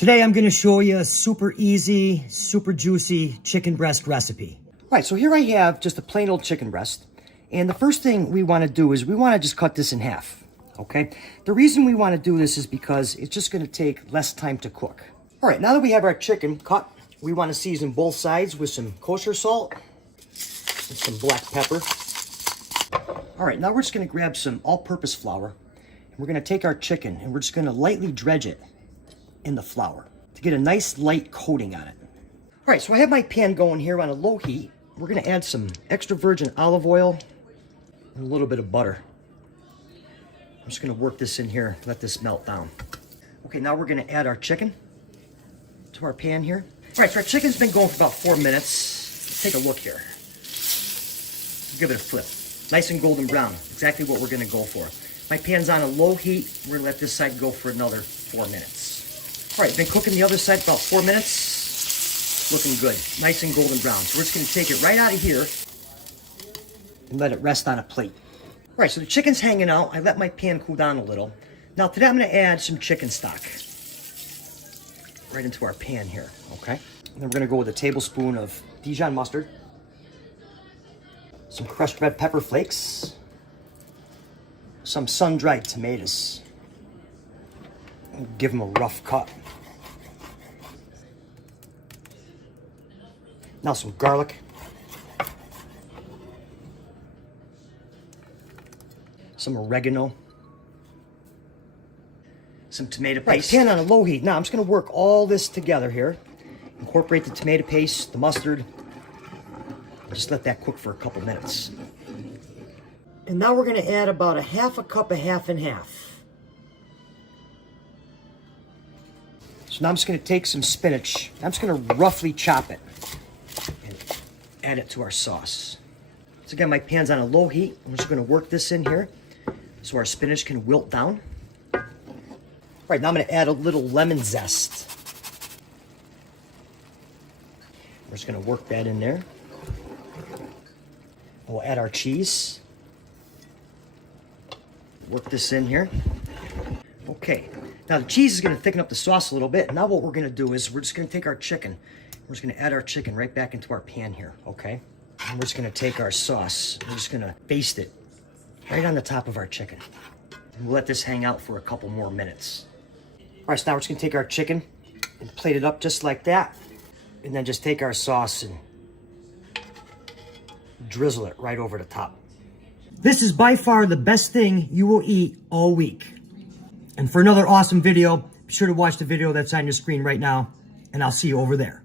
Today I'm gonna show you a super easy, super juicy chicken breast recipe. All right, so here I have just a plain old chicken breast. And the first thing we wanna do is we wanna just cut this in half, okay? The reason we wanna do this is because it's just gonna take less time to cook. All right, now that we have our chicken cut, we wanna season both sides with some kosher salt and some black pepper. All right, now we're just gonna grab some all-purpose flour. And we're gonna take our chicken and we're just gonna lightly dredge it in the flour to get a nice light coating on it. All right, so I have my pan going here on a low heat. We're gonna add some extra virgin olive oil and a little bit of butter. I'm just gonna work this in here, let this melt down. Okay, now we're gonna add our chicken to our pan here. All right, so our chicken's been going for about 4 minutes. Let's take a look here. Give it a flip. Nice and golden brown, exactly what we're gonna go for. My pan's on a low heat. We're gonna let this side go for another 4 minutes. All right, been cooking the other side about 4 minutes. Looking good, nice and golden brown. So we're just gonna take it right out of here and let it rest on a plate. All right, so the chicken's hanging out. I let my pan cool down a little. Now today I'm gonna add some chicken stock right into our pan here, okay? And then we're gonna go with a tablespoon of Dijon mustard, some crushed red pepper flakes, some sun-dried tomatoes. Give them a rough cut. Now some garlic. Some oregano. Some tomato paste. Pan on a low heat. Now I'm just gonna work all this together here. Incorporate the tomato paste, the mustard. Just let that cook for a couple minutes. And now we're gonna add about a half a cup of half and half. So now I'm just gonna take some spinach. I'm just gonna roughly chop it and add it to our sauce. So again, my pan's on a low heat. I'm just gonna work this in here so our spinach can wilt down. All right, now I'm gonna add a little lemon zest. We're just gonna work that in there. We'll add our cheese. Work this in here. Okay, now the cheese is gonna thicken up the sauce a little bit. Now what we're gonna do is we're just gonna take our chicken. We're just gonna add our chicken right back into our pan here, okay? And we're just gonna take our sauce. We're just gonna baste it right on the top of our chicken. And we'll let this hang out for a couple more minutes. All right, so now we're just gonna take our chicken and plate it up just like that. And then just take our sauce and drizzle it right over the top. This is by far the best thing you will eat all week. And for another awesome video, be sure to watch the video that's on your screen right now, and I'll see you over there.